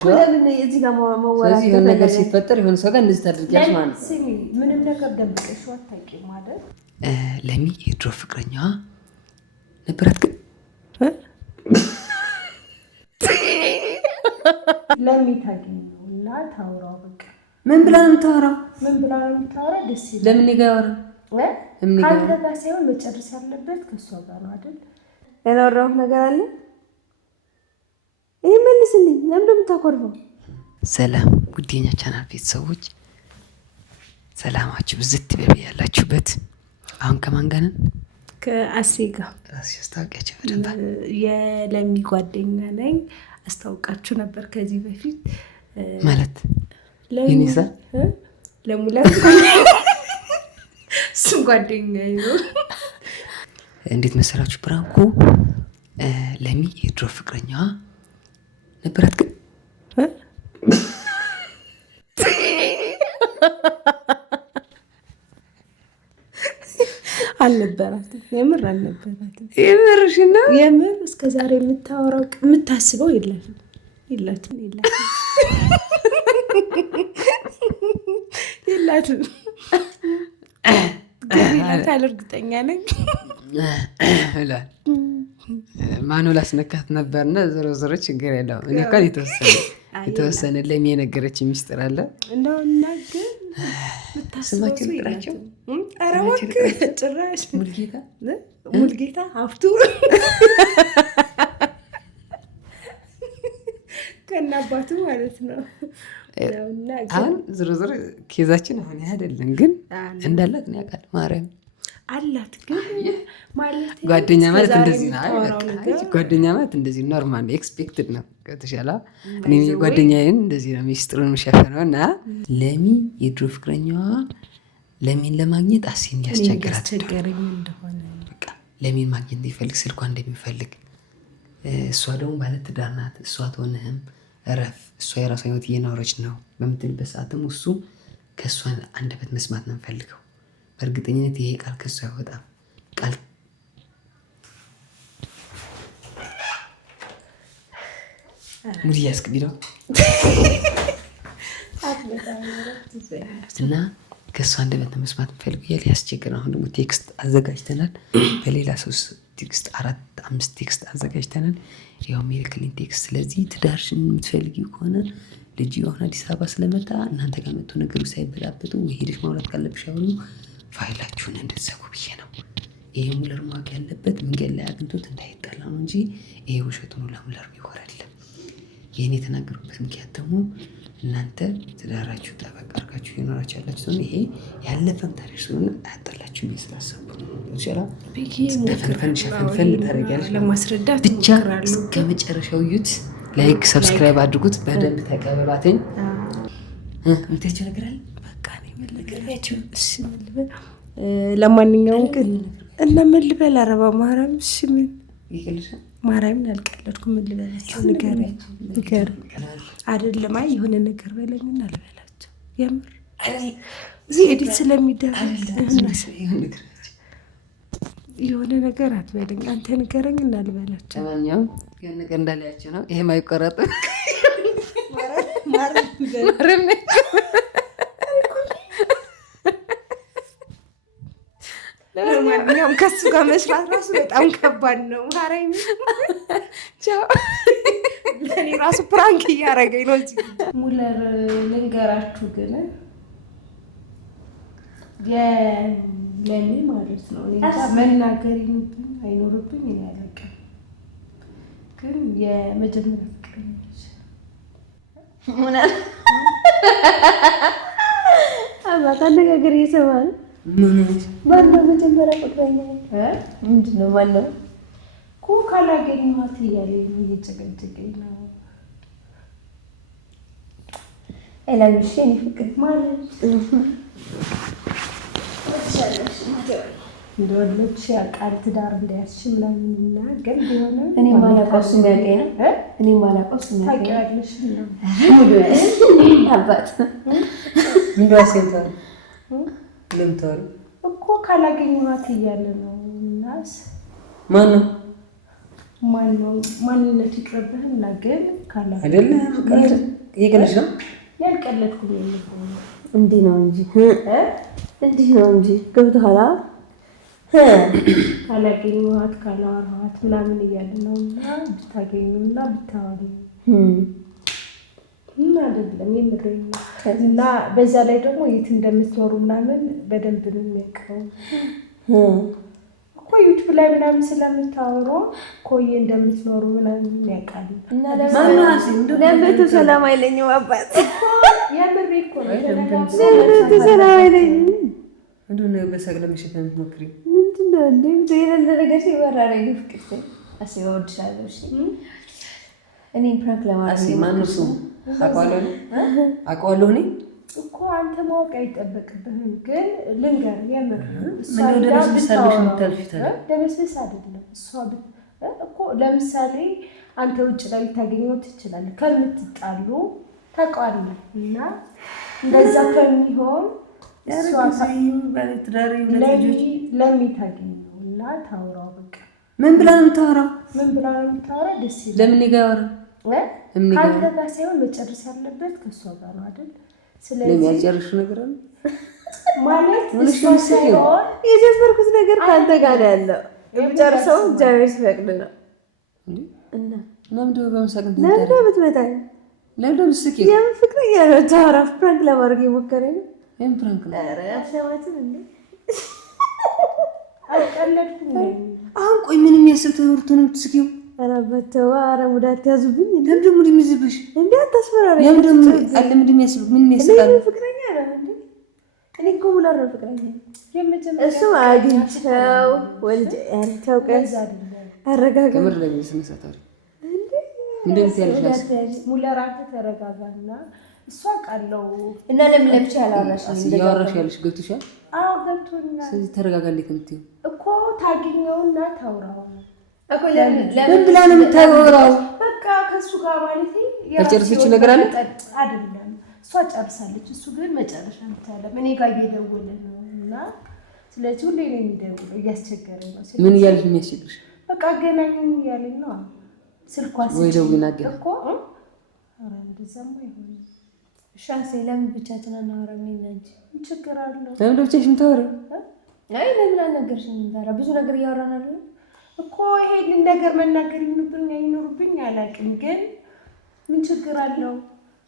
ለምን እዚህ ጋር ማወራራት ስለዚህ የሆነ ነገር ሲፈጠር የሆነ ሰው ጋር እንደዚህ ታድርጊያለሽ ማለት ነው። ስሚ ምንም ነገር ደብቀሽ አታውቂም ማለት ለሚ የድሮ ፍቅረኛዋ ነበራት ግን ለሚ ታገኘውና ታውራው በቃ ምን ብላ ነው የምታወራው? ደስ ይላል። ለምን ይጋወራ ካንተ ጋር ሳይሆን መጨረስ ያለበት ከሷ ጋር ነው አይደል? ያወራው ነገር አለ። ይሄ መልስልኝ። ለምን እንደምታቆርበው? ሰላም ጉዲኛ ቻናል ቤተሰቦች ሰላማችሁ ብዝት ይበል ያላችሁበት። አሁን ከማን ጋር ነን? ከአሴ ጋር። ራሴ አስታውቂያቸው በደንብ የለሚ ጓደኛ ነኝ። አስታውቃችሁ ነበር ከዚህ በፊት ማለት ለሚሳ ለሙላት እሱም ጓደኛ ነው። እንዴት መሰላችሁ? ብራንኮ ለሚ የድሮ ፍቅረኛዋ ነበራት ግን አልነበራትም። የምር አልነበራትም። የምርሽና የምር እስከዛሬ የምታወራው የምታስበው የላትም። ግን እርግጠኛ ነኝ ማኑ ላስነካት ነበርና ዞሮ ዞሮ ችግር የለውም። እኔ እንኳን የተወሰነ ለሚ የነገረች ሚስጥር አለ እንደውና ግን ስማቸው ልጥራቸው። ኧረ እባክህ ጭራሽ ሙልጌታ ሀብቱ ከእናባቱ ማለት ነው። አሁን ዞሮ ዞሮ ኬዛችን አሁን አይደለም ግን እንዳላት ነው ያውቃል። ማርያም አላት ግን ማለት ጓደኛ ማለት እንደዚህ ነው። ጓደኛ ማለት እንደዚህ ኖርማል ኤክስፔክትድ ነው። ከተሻለ እኔ ጓደኛዬን እንደዚህ ነው ሚስጥሩን የምሸፈነው እና ለሚ የድሮ ፍቅረኛዋ ለሚን ለማግኘት አሴን ያስቸገራት እንደሆነ በቃ ለሚን ማግኘት እንደሚፈልግ ስልኳ እንደሚፈልግ እሷ ደግሞ ባለትዳር ናት። እሷ አትሆንህም እረፍ፣ እሷ የራሷ ህይወት እየኖረች ነው በምትልበት ሰዓትም እሱ ከእሷ አንደበት መስማት ነው የምፈልገው። በእርግጠኝነት ይሄ ቃል ከእሱ አይወጣም። ቃል ሙድ እያስቅቢ ነው እና ከእሱ አንደበት ነው መስማት የምፈልገው እያለ ያስቸግር። አሁን ደግሞ ቴክስት አዘጋጅተናል። በሌላ ሰው ቴክስት 4-5 ቴክስት አዘጋጅተናል። ያው ሜልክሊን ቴክስት። ስለዚህ ትዳርሽን የምትፈልጊው ከሆነ ልጅ የሆነ አዲስ አበባ ስለመጣ እናንተ ጋር መጥቶ ነገሩ ሳይበላበጡ ወይ ሄደሽ ማውራት ካለብሽ አሁኑ ፋይላችሁን እንድትዘጉ ብዬ ነው። ይሄ ሙለር ማወቅ ያለበት መንገድ ላይ አግኝቶት እንዳይጣላ ነው እንጂ ይሄ ውሸቱ ነው ለሙለር ይወራል። ይህን የተናገሩበት ምክንያት ደግሞ እናንተ ትዳራችሁ ጠበቅ አድርጋችሁ የኖራችሁ ያላችሁ ስለሆነ ይሄ ያለፈም ታሪክ ስለሆነ አያጣላችሁ ብዬ ስላሰብኩ ሸፈንፈን ታደርጊያለሽ ለማስረዳት ብቻ እስከ መጨረሻው እዩት። ላይክ ሰብስክራይብ አድርጉት። በደንብ ተቀበሏትኝ። ምትቸው ነገር አለ በቃ ነገርያቸው። ለማንኛውም ግን እና ምን ልበል? አረባ ማርያም እሺ ምን ማርያምን አልቀለድኩም። ምን ልበላቸው? ንገር አይደለም አይ የሆነ ነገር በለኝና ልበላቸው። የምር እዚህ ኤዲት ስለሚደረግ የሆነ ነገር አትበለኝ አንተ ንገረኝ እና ልበላቸው። ለማንኛውም የሆነ ነገር እንዳላያቸው ነው። ይሄም አይቆረጥም። ለማንኛውም ከሱ ጋር መስራት ራሱ በጣም ከባድ ነው። ማርያም ለእኔ ራሱ ፕራንክ እያደረገኝ ነው። ሙለር ልንገራችሁ ግን ለእኔ ማለት ነው መናገር ይኑብኝ አይኖርብኝ እኔ አላውቅም። ግን የመጀመሪያ ፍቅረኞች አባት አነጋገር እየሰማን ማነው መጀመሪያ ፍቅረኛ? ምንድን ነው ማነው እኮ ካላገኘኋት እያለ እየጨቀጨቀኝ ነው። አይላልሽ የእኔ ፍቅር ማለት እንደወለድሽ ያውቃል ትዳር እንዳያስሽ ምናምንና ግን ቢሆነ እኔ ማላውቀው እሱ የሚያውቀኝ ነው። እኔ ማላውቀው እሱ የሚያውቀኝ ታውቂዋለሽ ነው። አባት ምንድን አስገንታል ለምታወሪ እኮ ካላገኘኋት እያለ ነው። እናስ ማነው ማንነት ይቅርብህና ግን ካላ አይደለም ይገለሽ ነው ያልቀለድኩኝ እንዲህ ነው እንጂ እንዲህ ነው እንጂ ገብቶሃል ካላገኘኋት ካላወራኋት ምናምን እያለ ነው እና ብታገኙና ብታወሪ እና አይደለም የምሬን እና በዛ ላይ ደግሞ የት እንደምትኖሩ ምናምን በደንብ ነው የሚያውቀው እኮ ዩቲዩብ ላይ ምናምን ስለምታወሩ ኮዬ እንደምትኖሩ ምናምን ያውቃል እና ለምን ሰላም አይለኝም አባት የምሬ እኮ ነው ሰላም አይለኝም እንደው በሳቅ ለምሽት የምትሞክሪ ምንድነው እንዴ የሌለ ነገር ሲወራ ነው ፍቅርት አስበው ወድሻለሁ እሺ እኔ ፕራንክ ለማድረግ ማነው እሱ አውቀዋለሁ እኔ እኮ አንተ ማወቅ አይጠበቅብህም ግን ልንገር የምር እሷ ደበስበስ አይደለም እሷ እኮ ለምሳሌ አንተ ውጭ ላይ ልታገኘው ትችላለህ ከምትጣሉ ታውቃለህ እና እንደዛ ከሚሆን ለሚታገኝ ነው እና ታውራው በቃ ምን ብላ ነው የምታወራው ደስ ይላል ለምን ይጋወራ ከአንተ ጋር ሳይሆን መጨረስ ያለበት ከእሷ ጋር ነው አይደል ስለዚህ ያልጨርሽ ነገር አለ ማለት እሷ ሳይሆን የጀመርኩት ነገር ከአንተ ጋር ነው ያለው የምጨርሰው እግዚአብሔር ሲፈቅድ ነው እና ለምንድን ነው በመሳቅ ለምንድን ብትመታኝ ለምንድን ብትስቂ የምን ፍቅረኛ ነው ታራፍ ፕራንክ ለማድረግ የሞከረኝ የምን ፕራንክ ነው ኧረ አሰማትን እንዴ አልቀለድኩም አሁን ቆይ ምንም ያስብ ተወርቶ ነው የምትስቂው ኧረ በተው ኧረ ሙዳት ያዙብኝ ለምንድን ሙድ የሚይዝብሽ እንዴ አታስፈራራኝ ለምንድን የሚያስብ ምን የሚያስቃል ፍቅረኛ ነው እንዴ እኔ እኮ ሙላር ነው ፍቅረኛ እሱ አግኝተው ወልጅ ያንተው ቀዝ አረጋጋ ከምር ላይ ስነሳታሪ እንደምትያለሽ ሙለራተ ተረጋጋና እሷ ቃለው እና ለምን ለብቻ ያላወራሽ ያወራሽ ያለሽ ገብቶሻል አዎ ገብቶኛል ስለዚህ ተረጋጋልኝ ከምትይው እኮ ታገኘውና ታውራው እኮ ለምን ብላ ነው የምታወራው በቃ ከሱ ጋር ማለት ያልጨረሰች ነገር አለ አይደለም እሷ ጨርሳለች እሱ ግን መጨረሻ እንታለም እኔ ጋር እየደወለ ነው እና ስለዚህ ሁሌ ነው የሚደውለው እያስቸገረኝ ነው ምን እያለሽ የሚያስቸግርሽ በቃ አገናኙኝ እያለኝ ነው ስልኳን ወይ ደውይና አገናኝ እኮ ኧረ እንደዛማ ይሆን ሻንሴ ለምን ብቻችን አናወራም እኔና አንቺ ችግር አለው ለምን ብቻሽን የምታወሪው አይ ለምን አልነገርሽኝም ዛሬ ብዙ ነገር እያወራን አይደል እኮ ይሄንን ነገር መናገር ይኖርብኝ አላውቅም ግን ምን ችግር አለው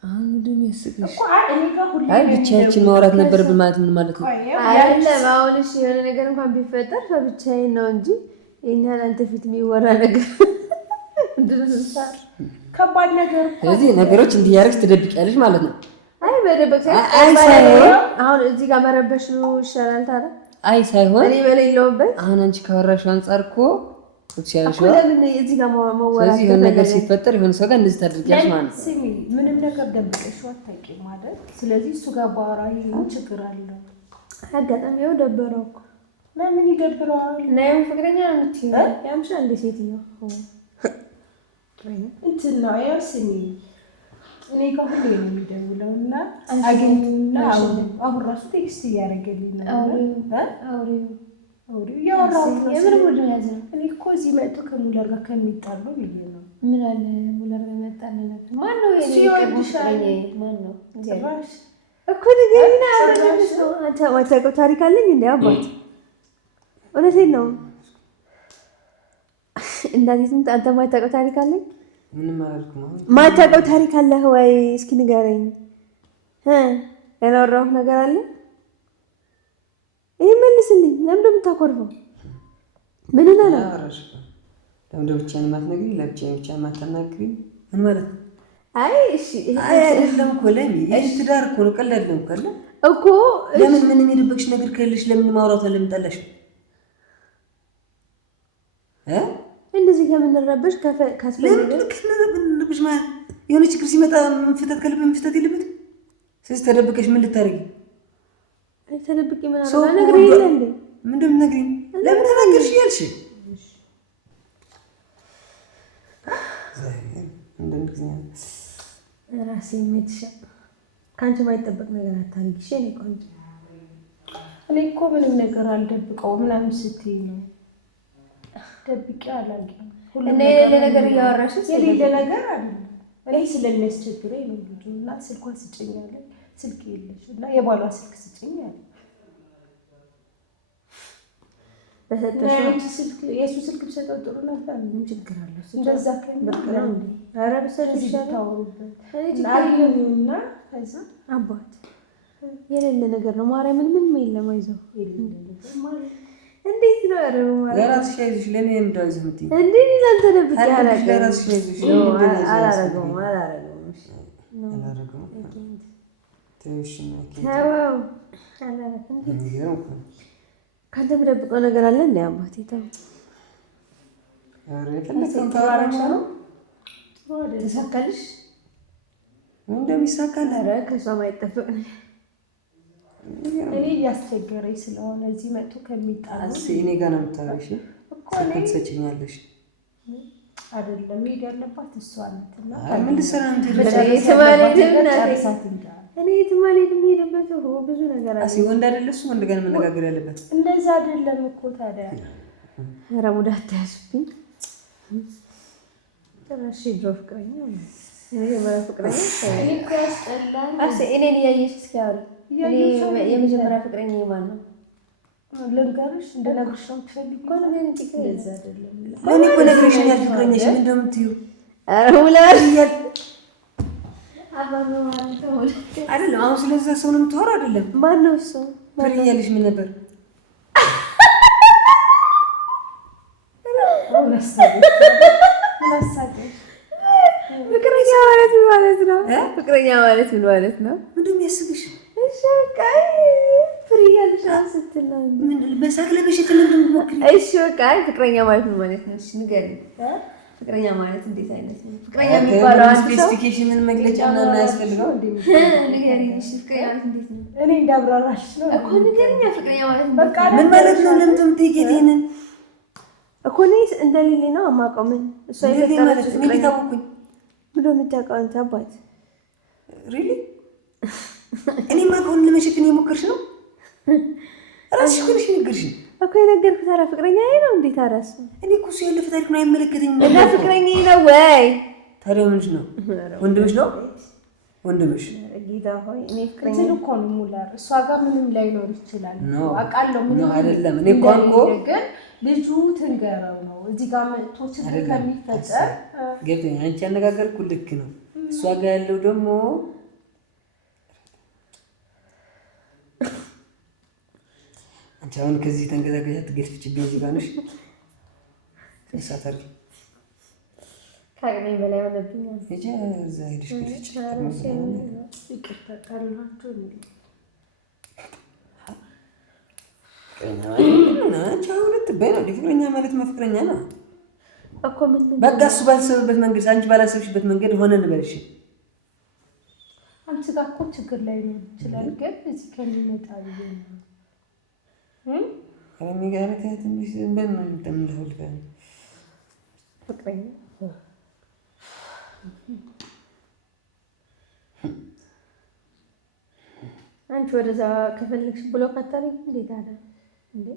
አሁን ምንድን ነው ያስቅሽ እኮ እኔ ጋር ሁሌ ብቻችን ማውራት ነበረብን ማለት ምን ማለት ነው አይደለም አሁን እሺ የሆነ ነገር እንኳን ቢፈጠር ብቻዬን ነው እንጂ ይሄን ያህል አንተ ፊት የሚወራ ነገር ከባድ ነገር ስለዚህ ነገሮች እንዲያረክስ ትደብቂያለሽ ማለት ነው አይ በደበቅ አሁን እዚህ ጋር መረበሽ ነው ይሻላል ታዲያ አይ ሳይሆን እኔ በሌለውበት አሁን አንቺ ካወራሽው አንፃር እኮ እኮ ለምን እዚህ ጋር መወራት ስለዚህ የሆነ ነገር ሲፈጠር የሆነ ሰው ጋር እንደዚህ ታደርጊያለሽ ማለት ነው ስሚ ምንም ነገር ደብቀሽው አታውቂም ማለት ስለዚህ እሱ ጋር ባወራ ይሄን ችግር አለው አጋጣሚ ያው ደበረው እኮ ለምን ይደብረዋል እና ያው ፍቅረኛ ነው የምትይው ያምሻ እንደ ሴትዮ እንትን ነው ያው ስሚ እኔ ጋር ሁሌ ነው የሚደውለው እና አገኘውና አሁን ራሱ ቴክስት እያደረገልኝ ነው አውሪው ያወራሁት ነው የምር ሙድ ያዘ እኔ እኮ እዚህ መጥቶ ከሙለር ጋር ከሚጣሉ ብዬ ነው ምን አለ ሙለር ጋር መጣለ ነገር ማን ነው የኔ ቅርብሽኝ ማን ነው ጭራሽ እኮ ንገሪና አረጋግጥ ነው አንተ ማታውቀው ታሪክ አለኝ እንዴ አባት እውነቴን ነው እንዳዚህ አንተ ማታውቀው ታሪክ አለኝ ምንም አላልኩም ማታውቀው ታሪክ አለ ወይ እስኪ ንገረኝ ያላወራሁት ነገር አለ ይሄ መልስልኝ ለምን እንደምታቆርበው ምን እና ነው ለምን ብቻዬን ማትነግሪ ለብቻዬን ብቻ ማታናግሪ ምን ማለት ነው አይ እሺ አይ አይደለም እኮ ለኔ ይሄ ትዳር እኮ ነው ቀላል ነው እኮ ለምን ምን የሚደብቅሽ ነገር ከሌለሽ ለምን ማውራት ለምን ጠላሽ እንደዚህ ከምንረበሽ ካስፈልግሽ ማለት የሆነ ችግር ሲመጣ መፍታት ካለበት መፍታት የለበትም ስለዚህ ተደብቀሽ ምን ልታረጊ ተደብቄ ምን አረጋ ነገር የለ እንዴ ምን እንደምትነግሪኝ ለምን ተናገርሽ ያልሽ ራሴ ምትሽ ካንቺ ማይጠበቅ ነገር አታርጊ እሺ እኔ ቆንጆ እኔ እኮ ምንም ነገር አልደብቀው ምናምን ስትይ ነው ደብቄ አላውቅም እና የሌለ ነገር እያወራሽ የሌለ ነገር አለ እኔ ስለሚያስቸግረኝ ነው ልጁ እና ስልኳን ስጭኝ አለኝ። ስልክ የለሽ እና የባሏ ስልክ ስጭኝ አለ። በሰጠሽ ስልክ የእሱ ስልክ ብሰጠው ጥሩ ነበር። ምን ችግር አለው? እንደዛ ከነበረ እንዴ ኧረ በሰጠሽ ታወሩበት እና ከዛ አባት የሌለ ነገር ነው። ማርያምን ምንም የለም። አይዞህ የሌለ ነገር ማለት እንዴት ነው? ኧረ ማለት ለራስሽ አይዞሽ። ለኔ የምዳው ዝምቲ እንዴ ላንተ ደብቅ ያላቀ ለራስሽ አይዞሽ። አላረገውም ተውሽ ነው ታው አላረገም። ካንተ የምደብቀው ነገር አለ እንዴ አባቴ? ተው ኧረ ከነከም ታራራሽ ነው ተሳካልሽ እንደሚሳካል ኧረ ከሷ ማይጠበቅ እኔ እያስቸገረኝ ስለሆነ እዚህ መጥቶ ከሚጣላ እኔ ጋር ነው የምታወሪሽ እኮ እኔ ትሰጪኛለሽ አይደለም ሄድ ያለባት እሷ ናት። እና ምን ልትሰራ ነው? እኔ ትማሌት የሚሄድበት ብዙ ነገር አለ። ወንድ አይደለ እሱ ወንድ ጋር መነጋገር ያለበት እንደዛ አይደለም እኮ ታዲያ። ኧረ ሙድ አታያዝብኝ። ጭራሽ ድሮ ፍቅረኛ እኔን እያየሽ እስኪ አውሪ። የመጀመሪያ ፍቅረኛ የማን ነው? ልንገርሽ እንደነግርሽ ነው የምትፈልጊው እኮ ነው። እንደዛ አይደለም እኔ እኮ ነግሬሽኛል። ፍቅረኛሽ ምን እንደምትይው አይደለም። አሁን ስለዛ ሰው ነው የምታወራው አይደለም? ማነው እሱ? ፍቅረኛ እያለሽ ምን ነበር? ፍቅረኛ ማለት ምን ማለት ነው? ፍቅረኛ ማለት ምን ማለት ነው? ምንድን ነው የሚያስብሽ? እሺ በቃ ፍሪያልሽ ስትል ነው ምን በሳቅ ለበሽት እንደምትሞክሪ? እሺ በቃ ፍቅረኛ ማለት ምን ማለት ነው? እሺ ንገሪኝ። ፍቅረኛ ማለት እንዴት አይነት ነው? ፍቅረኛ የሚባለው አንድ ሰው ስፔሲፊኬሽን ምን መግለጫ እና ያስፈልገው? ንገሪኝ። እሺ ፍቅረኛ ማለት እንዴት ነው? እኔ እንዳብራራሽ ነው እኮ ንገሪኝ። ፍቅረኛ ማለት በቃ ምን ማለት ነው? ለምን ትምትይገት ይሄንን እኮ እኔ እንደሌለ ነው የማውቀው። ምን እሷ ማለት ምን ታውቁኝ ብሎ የምታውቀው አንተ አባት ሪሊ እኔ ማውቀውን ለመሸፈን የሞከርሽ ነው? ራስሽ እኮ ነሽ የነገርሽኝ እኮ የነገርኩት። ኧረ ፍቅረኛዬ ነው። እንዴት አራስ እኔ እኮ እሱ ያለፈ ታሪክ ነው አይመለከተኝም። እና ፍቅረኛዬ ነው ወይ ታዲያ? ምንሽ ነው? ወንድምሽ ነው? ወንድምሽ ጌታ ሆይ እኔ ፍቅረኛ እኮ ነው ሙላር። እሷ ጋር ምንም ላይኖር ይችላል አውቃለሁ። ምንም አይደለም። እኔ እኮ አንኮ ግን ልጁ ትንገረው ነው እዚህ ጋር መጥቶ ችግር ከሚፈጠር ገብቶኝ። አንቺ አነጋገር እኮ ልክ ነው። እሷ ጋር ያለው ደግሞ አንቺ አሁን ከዚህ ተንገዛገዣ ትገፍችብኝ እዚህ ጋር ነሽ። ሰሳተር ካገኘ በላይ ሆነብኛል። እጄ እዛ ሄድሽ ግልጭ ይቅርታ ቃልናችሁ እንዴ አንቺ ሁለት በይና ፍቅረኛ ማለት መፍቅረኛ ነው እኮ። ምን በቃ እሱ ባልሰበበት መንገድ አንቺ ባላሰብሽበት መንገድ ሆነ እንበልሽ። አንቺ ጋር እኮ ችግር ላይ ነው ይችላል፣ ግን እዚህ ከሚመጣ ልጅ ነው ከሚጋር ትንሽ ዝንበን ነው እንደምትፈልገው ፍቅረኛ አንቺ ወደዛ ከፈለግሽ ብሎክ አታሪክ እንዴት አለ እንዴ?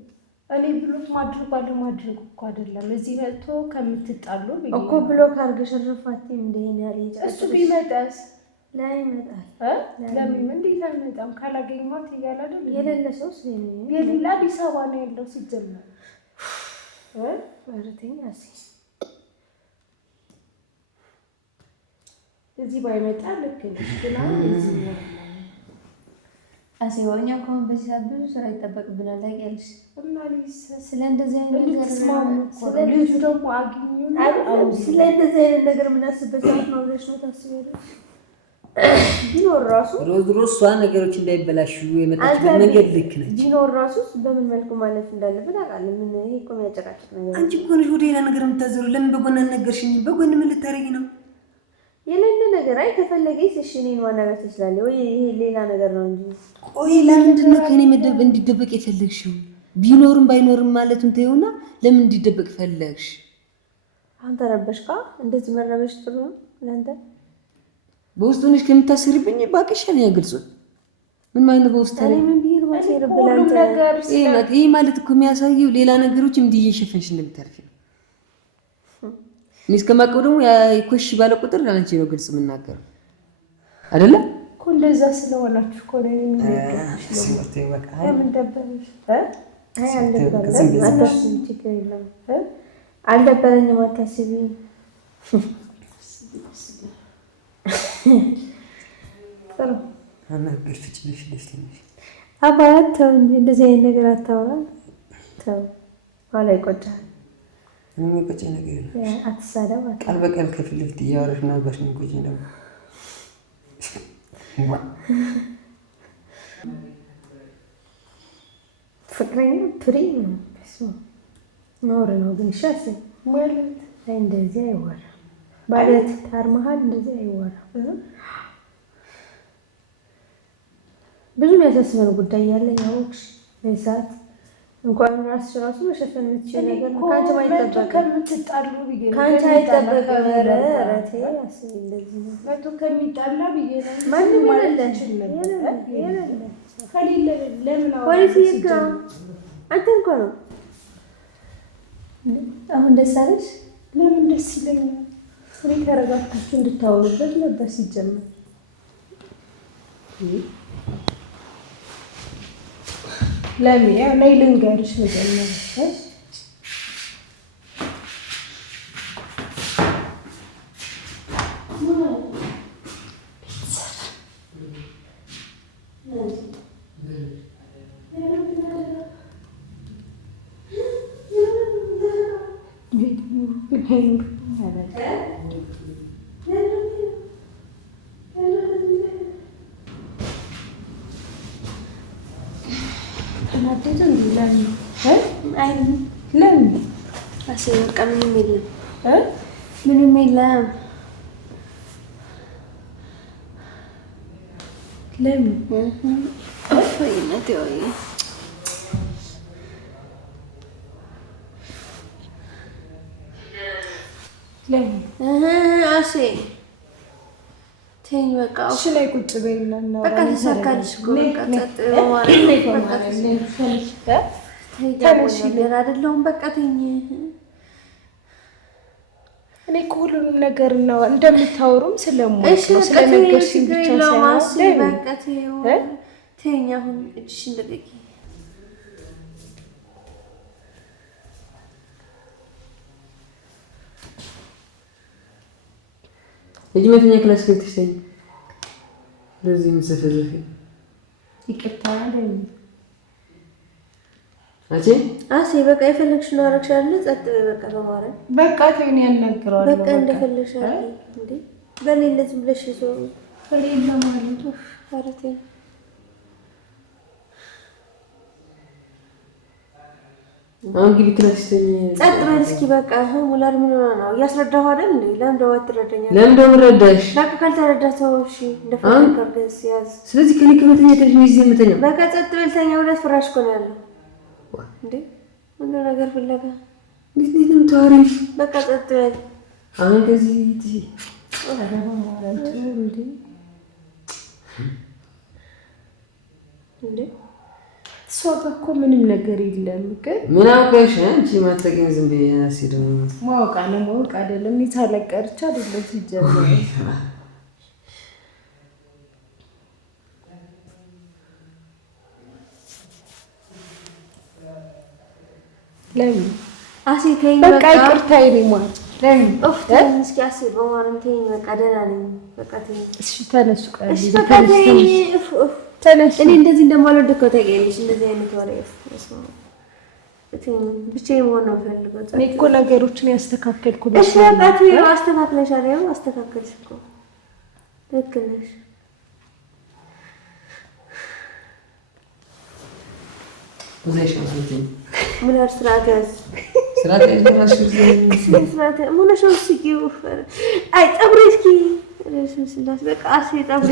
እኔ ብሎክ ማድረግ አለማድረግ እኮ አይደለም። እዚህ መጥቶ ከምትጣሉ እኮ ብሎክ አድርገሽ ረፋት እንደሄን ያለ እሱ ቢመጣስ ላይ ይመጣል። ለምን እንዴት አይመጣም? ካላገኘኋት እያለ አይደል? የሌለ ሰው ስለኔ የሌላ አዲስ አበባ ነው ያለው ሲጀመር ወርተኛ እዚህ ባይመጣ ልክ ነሽ ግን እዚህ ነው አሴዋኛ እንኳን በዚህ ሰዓት ብዙ ስራ ይጠበቅብናል። ታውቂያለሽ እና ስለ እንደዚህ አይነት ነገር ልጁ ደግሞ አግኙና ስለ እንደዚህ አይነት ነገር የምናስብበት ሰዓት ነው ብለሽ ነው ታስቢያለሽ? ቢኖር ራሱ ድሮ እሷ ነገሮች እንዳይበላሹ የመጣችበት መንገድ ልክ ነች። ቢኖር ራሱ በምን መልኩ ማለት እንዳለበት አውቃለሁ። ምን ይሄ እኮ የሚያጨቃጭቅ ነገር አንቺ እኮ ነሽ ወደ ሌላ ነገር የምታዘሩ። ለምን በጎን አልነገርሽኝም? በጎን ምን ልታረጊ ነው? የሌለ ነገር አይ ከፈለገሽ እሺ እኔን ማናገር ትችላለሽ ወይ? ይሄ ሌላ ነገር ነው እንጂ። ቆይ ለምንድን ነው ከኔ መደብ እንዲደበቅ የፈለግሽው? ቢኖርም ባይኖርም ማለቱን ተይውና ለምን እንዲደበቅ ፈለግሽ? አንተ ረበሽካ። እንደዚህ መረበሽ ጥሩ ነው ለአንተ? በውስጡ ነሽ ከምታስሪብኝ ባቅሻል። ያገልጹ ምን ማለት በውስጥ እኔ ምን ቢል ማሰረብ ለአንተ ይሄ ማለት እኮ የሚያሳየው ሌላ ነገሮች እንዲህ እየሸፈንሽ እንደምታርፊ ነው። እኔ እስከማውቀው ደግሞ ኮሽ ባለ ቁጥር አንቺ ነው ግልጽ የምናገረው አይደለ እኮ እንደዛ ስለሆናችሁ እኮ ነው የሚነገርሽ። ምን ደበረሽ? አልደበረኝም፣ አታስቢ። አባት ተው እንጂ እንደዚህ አይነት ነገር አታውራ። ተው ኋላ ይቆጫል። ምንም የሚቆጨኝ ነገር የለም። አትሳደብ። ቃል በቃል ከፊት ለፊት እያወራሽ ምናልባት ነው የሚቆጨኝ ደግሞ ፍቅረኛ ፕሪ ኖር ነው ግን ሻስ ማለት እንደዚህ አይወራም። ባለት ታርመሃል እንደዚህ አይወራም። ብዙ የሚያሳስበን ጉዳይ ያለ ያውቅሽ በዛት እንኳን ራሱ መሸፈን የምትችል ነገር ነው። ካንቺ አይጠበቅም። ከምትጣሉ ብዬ ነው። ካንቺ አይጠበቅም። ረቴ አስቢ እንደዚህ ነው። መቶ ከሚጣላ ብዬ ነው። ማንም ከሌለ ለምን ፖሊስ ይጋ አንተ እንኳን ነው አሁን ደስ አለሽ? ለምን ደስ ይለኛል? እኔ ተረጋግታችሁ እንድታወሩበት ነበር ሲጀመር። ለምን ያው ነይ ልንገርሽ መጀመሪያ ለምን በቃ ምንም የለም ምንም የለም። ለምን ወይኔ ወይ ለምን አሴ ተኝ በቃ እሺ ላይ ቁጭ በይና ነው በቃ ተሳካልሽ እኮ በቃ ጸጥ ማለት ተነሽ አይደለም በቃ ተኝ። እኔ እኮ ሁሉንም ነገር ነው እንደምታወሩም ስለማውቅ ነው ስለነገርሽኝ ብቻ ሳይሆን በቃ ተኝ አሁን እጅሽን ልቀቂ። የጅመተኛ ክላስ ገብተሽ ተኝ። ለዚህ ምሰፈዘፈ ይቅርታ አይደል አሴ በቃ የፈለግሽውን አደረግሻለሁ። ጸጥ በቃ በማረም በቃ ተይኝ ያናግራለሁ። በቃ እንደፈለግሽ አይደል እንዴ በሌለ ዝም ብለሽ ሰው በሌለ ማለት አረቴ አሁን ግቢ ክላስተኝ ጸጥ በል እስኪ በቃ ሙላር ምን ሆነ ነው እያስረዳሁ አይደል እንዴ? ለምን ደው አትረዳኛለህ? ለምን ደው ረዳሽ? በቃ ካልተረዳተው እሺ እንደፈለክ አድርገህ ያዝ። ስለዚህ ከኔ ከመተኛ ተሽ ይዘምተኛ በቃ ጸጥ በል ተኛ። ሁለት ፍራሽ እኮ ነው ያለው እንዴ ምን ነገር ፍለጋ እንዴት ነው ታሪፍ? በቃ ጸጥ በል አሁን ከዚህ ትይ እንዴ እሷ ጋር እኮ ምንም ነገር የለም። ግን ምን አውቀሽ አንቺ ማተገኝ ዝም ብዬ አሲድ ማወቅ አለማወቅ አይደለም። እኔ ታለቀርቻ አይደለም ሲጀምር ለምን አሴተኝ በቃ ይቅርታ ይልማል። ለምን እስኪ አሴ በማረም ተይኝ በቃ ደህና ነኝ። በቃ ተይኝ እሺ ተነሱ ቃል እሺ በቃ ተይኝ ተነሽ። እኔ እንደዚህ እንደማልወድ እኮ ታውቂያለሽ። እንደዚህ አይነት ወሬ ብቻዬን መሆን ነው የምፈልገው። እኔ እኮ ነገሮችን ያስተካከልኩ ነው። እሺ በቃ ተይኝ አስተካክለሻል። ያው አስተካከልሽ እኮ ልክ ነሽ። ምን ስርዓት ያዝ ስርዓት ያዝ ስርዓት ሙነሽ እስኪው አይ ጠብሬ እስኪ ስላስ በቃ አሴ ጠብሬ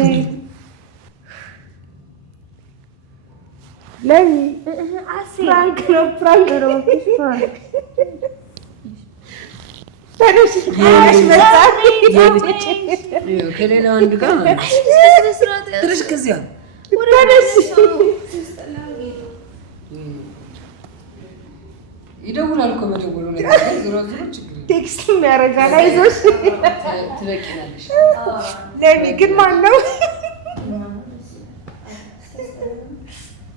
ለምን አሴ ፍራንክ ነው ፍራንክ ነው ተነሽ በጣም ከሌላ ወንድ ጋር ትርሽ ከዚያ ተነሽ ይደውላል እኮ መደወሉ ነገር ዞሮ ዞሮ ችግር ቴክስት የሚያደርጋል። አይዞሽ ትበቂናለሽ። ለሚ ግን ማን ነው?